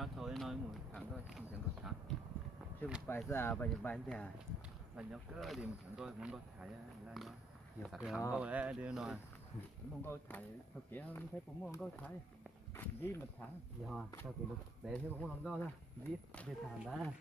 nhau thôi nói một tháng thôi không chẳng có tháng chứ bài ra bài bán thì à và nhau cứ đi một tháng thôi muốn có thải là nhau nhiều tháng cái câu đấy đi nói muốn có thải thực tế không thấy cũng muốn có thải gì một tháng giờ sao kiểu để thế cũng làm đâu ra gì để thảm đã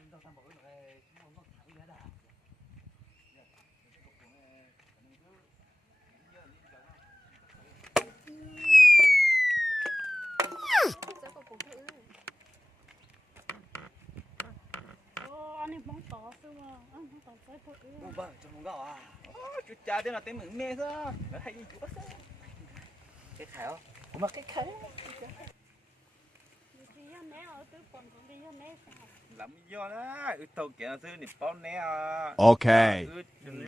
anh em bóng tỏ sao mà anh bóng tỏ sai phụ Ô bà cho nó gạo à chú cha tên là tên mừng mê sao nó hay gì chú bác cái khải không mà cái khải đi ăn nè ở tứ phần còn đi ăn nè sao lắm do đó tàu kia sư nịp bao nè à Ok.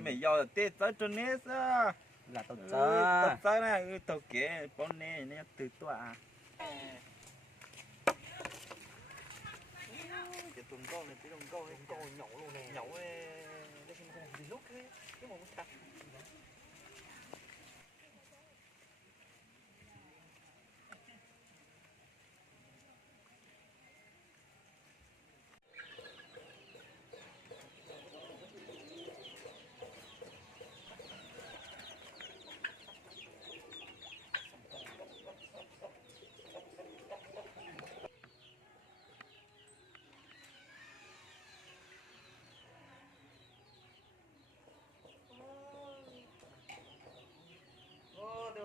mày do là tết tới cho nè sao là tao tao tới nè tàu kia bao nè nè từ tọa cái tuần câu này cái tuần câu này câu nhậu luôn nè nhậu đây xem cái gì lúc cái một cái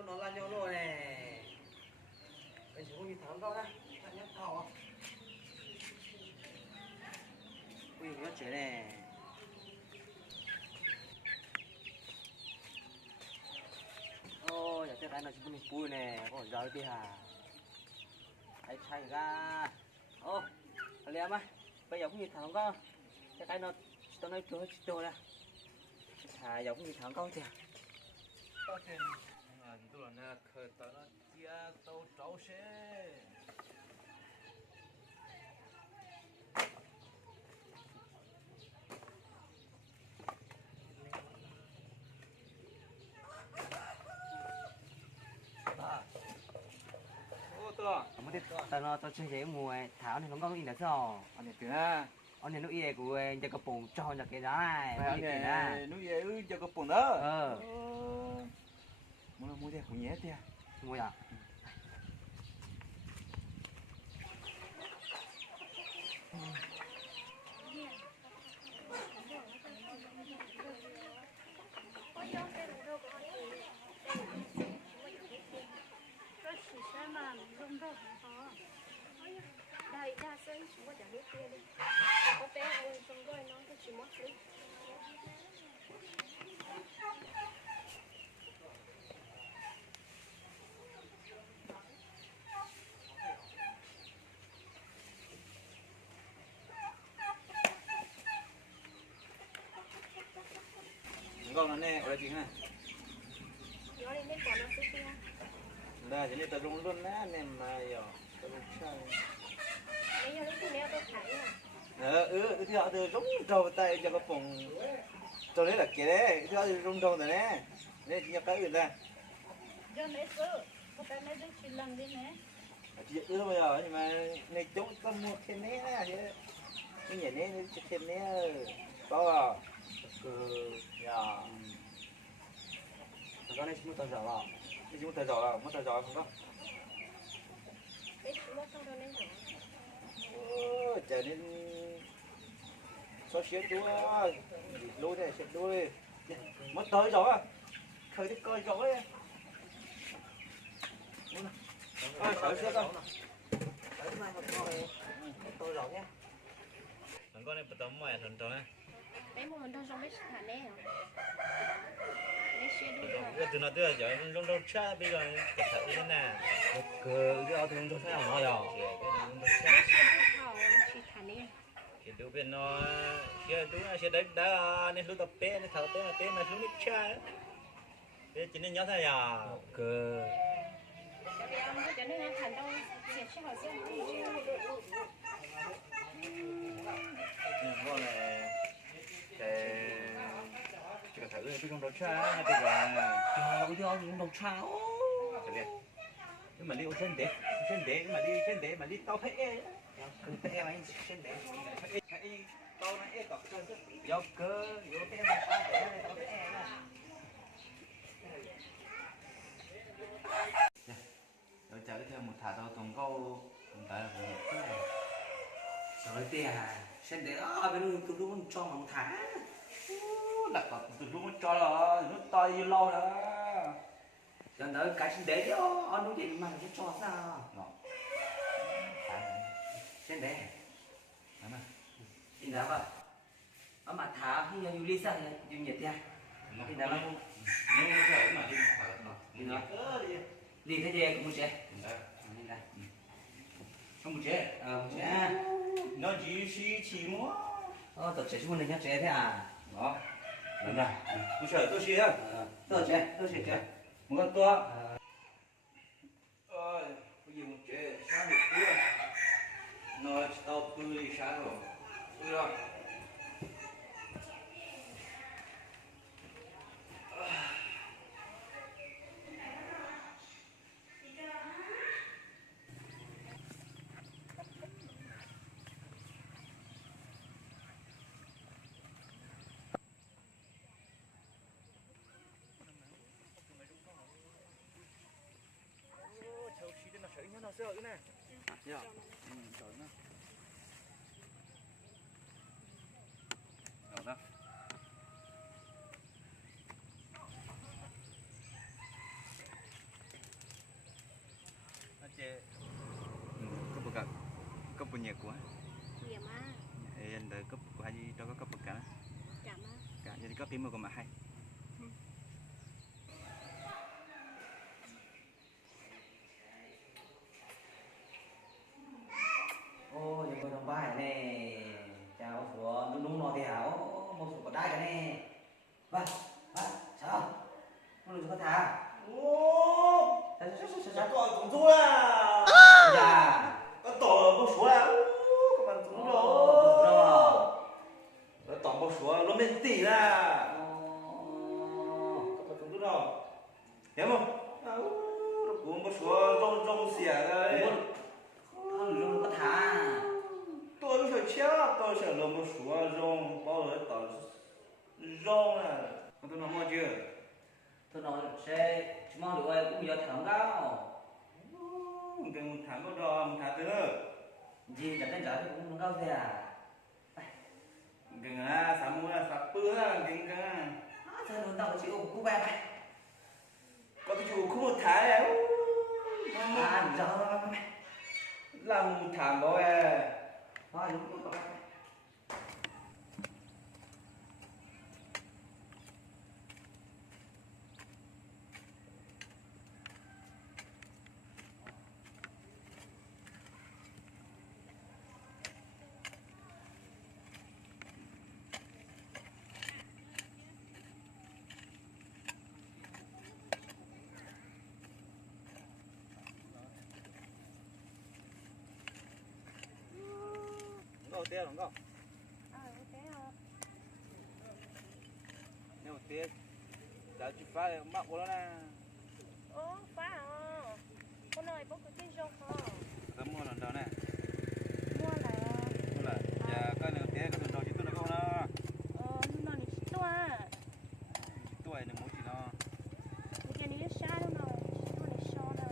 nó là nhau rồi nè mình chỉ có đi thắng đâu đây nhắc thỏ ui nó trẻ nè ôi nhà cái nó chỉ mình bùi nè còn giỏi đi hà ai chạy ra ô liam á bây giờ cũng như thằng con cái nó tao nói chưa nè thà giống như thằng con kìa tôi là nè khởi tới nó chia tàu trâu xe ô tôi không biết tao chơi cái mùa thảo này nó có gì nữa sao anh này từ na anh này nó ie của nhà cái bồn cho nhà cái đó này anh này nó về cho cái bồn đó mua theo cũng nhé theo mua à đây đa số chúng ta chẳng biết kia đi có bé ơi không có nói cái chuyện mất đi con nó nè ở đây chính này nó đi đến còn nó sẽ kia đây chỉ nên tập trung luôn á nem mà giờ tập trung chơi bây giờ lúc này tôi thấy thứ họ từ rung trâu tay cho cái phòng trâu đấy là kia đấy thứ họ từ rung trâu này nè nên nhập cáiอื่นra giờ này sơ có cái này được chỉ lần đi nè chị ưa bây giờ nhưng mà này chỗ con mua thêm né chứ cái nhà né nó thêm né có à dạ cái này chúng ta giỏi à cái chúng ta giỏi mất giỏi không có cái chúng ta xong rồi nên trở nên số xếp đua lôi này xếp đuôi mất tới rồi à khởi cái coi rồi khởi xếp đâu tôi giỏi nhé thằng con này bắt đầu mày thằng trâu này bé một lần xong biết thả nè nè xe đi cái từ nó đưa giờ lúc đâu cha bây giờ cái thằng thế nào cái ao thường tôi thấy không nói rồi nè xe đi thảo chỉ thả nè cái đứa bên nó kia đúng là sẽ đánh đá nên lúc tập bé nên thằng bé là bé mà lúc nít cha bé chỉ nên nhớ thôi à cái ông có cho nên thành đâu sẽ hỏi xem nhưng mà này chỉ cần thử cái trong đó cha bây giờ cái ao thường đồng cháo nhưng mà đi trên để mà đi tao thấy cái em anh xin để tao nói ế cọc cơ chứ. vô cơ vô cái em tao để này tao cái em à Rồi chờ cái thêm một thả tao tổng câu tổng tại là cũng nhiệt thế này. rồi tiền xin để đó bên tôi luôn cho mà một tháng Đặt cọc từ lúc cho là nó to như lâu đó. cho nó cái xin để chứ anh đúng gì mà nó cho sao Nó. Thả này. xin để Đúng không? thì đó vậy ở mà thả khi như lý sao như nhiệt nha thì đó là Nếu như vậy mà đi phải là đi nữa đi. đi cái gì cũng sẽ Đấy. đi đây Không một chế. sẽ Nó chỉ mua. tôi sẽ xuống đây nhá chế thế à Đó. Đấy này. Tôi sợ tôi xí á. tôi sẽ chế Một con to. Ôi, bây giờ một chế sáng được cua. Nó tao bươi đi sáng rồi. Bươi rồi. Nó sợ nè. dạ Sợ nè. Đâu đó. Chế cấp bậc cấp cấp bậc nhiệt quá. Dạ má. Em đợi cấp của hai đó có cấp bậc cả. Dạ má. Cả jadi cấp tim mà hay. ô những người đồng bài này chào xuống đúng đúng nó thì hảo một số có đai cái này vâng sao không được có thả Ô, sao chắc còn cũng thua à. dạ Nó tổ một số à. Các bạn cũng rồi. Nó tổ một số nó bên tỷ là. Các bạn cũng rồi. Hiểu không? Nó cũng một số rong xỉa đây. không được có thả Tôi nó phải chết, tôi sẽ làm một số rong bao giờ tao rong à. Tôi nói mua chưa? tôi nói sẽ chúng mong được ơi cũng giờ thẳng cao Đừng một tháng có đò, một tháng nữa. gì chẳng đến giờ thì cũng cao thế à Đừng à, sáng mua là sáng bữa, đừng à. sao nó tao chịu cũng bé này Có cái chủ không một tháng này. à giờ Làm một tháng đó à. thôi đúng rồi Có tiền không có? Thế hả? Nếu tiền, đã chụp phá thì mắc của nó nè. Phá hả? Con ơi, bố có cái rong không? Tớ mua lần đầu nè. Mua là... Mua là, giờ có nhiều tiền, có lần đầu chứ tôi nó không đó. Nó này xích toa. Tuổi đừng muốn gì nó. Cái này xa đâu nào, nó này so nè.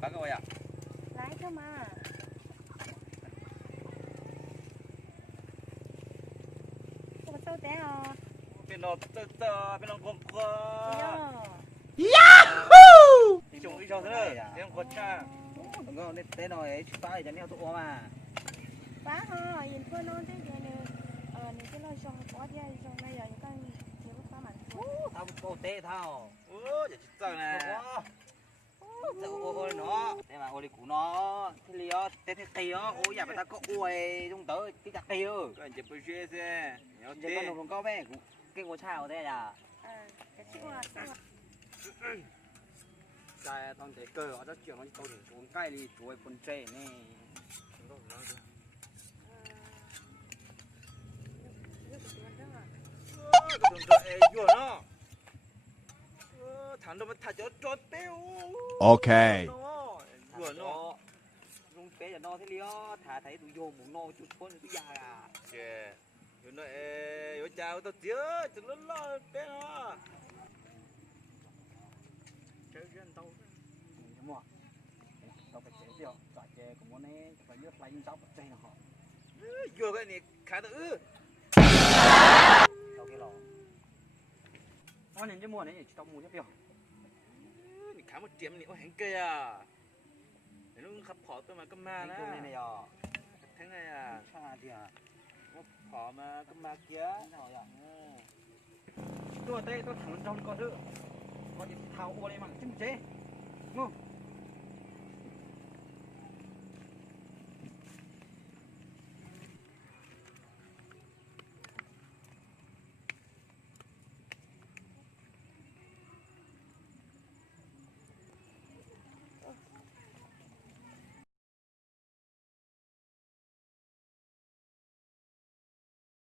Bác các bạn ạ. Lái cơ mà. Cô có sâu té hả? Bên nó tơ, bên nó gồm có. Đi chung đi cho thế này, em có cha. không có nên thế này chụp phá thì chẳng neo tụi mà Phá hả? Nhìn phương nó thế kìa nè. Nhìn cái lôi rong có ra rong này rồi những cái thiếu phá mặt. tao có tê thao Ủa, giờ chết rồi nè. ôi nó thế mà ôi cũ nó thế li ó thế thế tì ó ôi giờ mà ta có ui chúng tới cái chặt tì ơ Các anh chụp bơi xe xe. Nhớ giờ con đồng có bé cái ngôi sao thế à Cái chiếc hoa sao? tại toàn thể cơ ở đó chuyện nó tôi để xuống cái đi chuối con tre nè Cái thằng trộn ấy vừa nó. Thằng đó mà thả cho trộn béo. Okay. Vừa nó. Rung bé giờ no thế lió thả thấy tụi vô muốn no chút con tụi già à Chè, yo nói yo chào tao tía, chừng lớn lo bé nó. Chơi cái anh tao. đúng không tao phải chế tiêu cả chế của món này phải nhớ lấy những tao phải chế nó họ Vừa cái này khá tự. tao cái lò con này cái mùa này tao mua chấp tiêu Mình khá một tiệm này có hàng cây à. Nó khắp phỏ tôi mà cầm ma cái này đó. này à Thế này à, sao thì à nó phỏ mà cầm ma kia. nào vậy tôi thẳng trong con thứ con thì thao ô đây mà chứ chế đúng không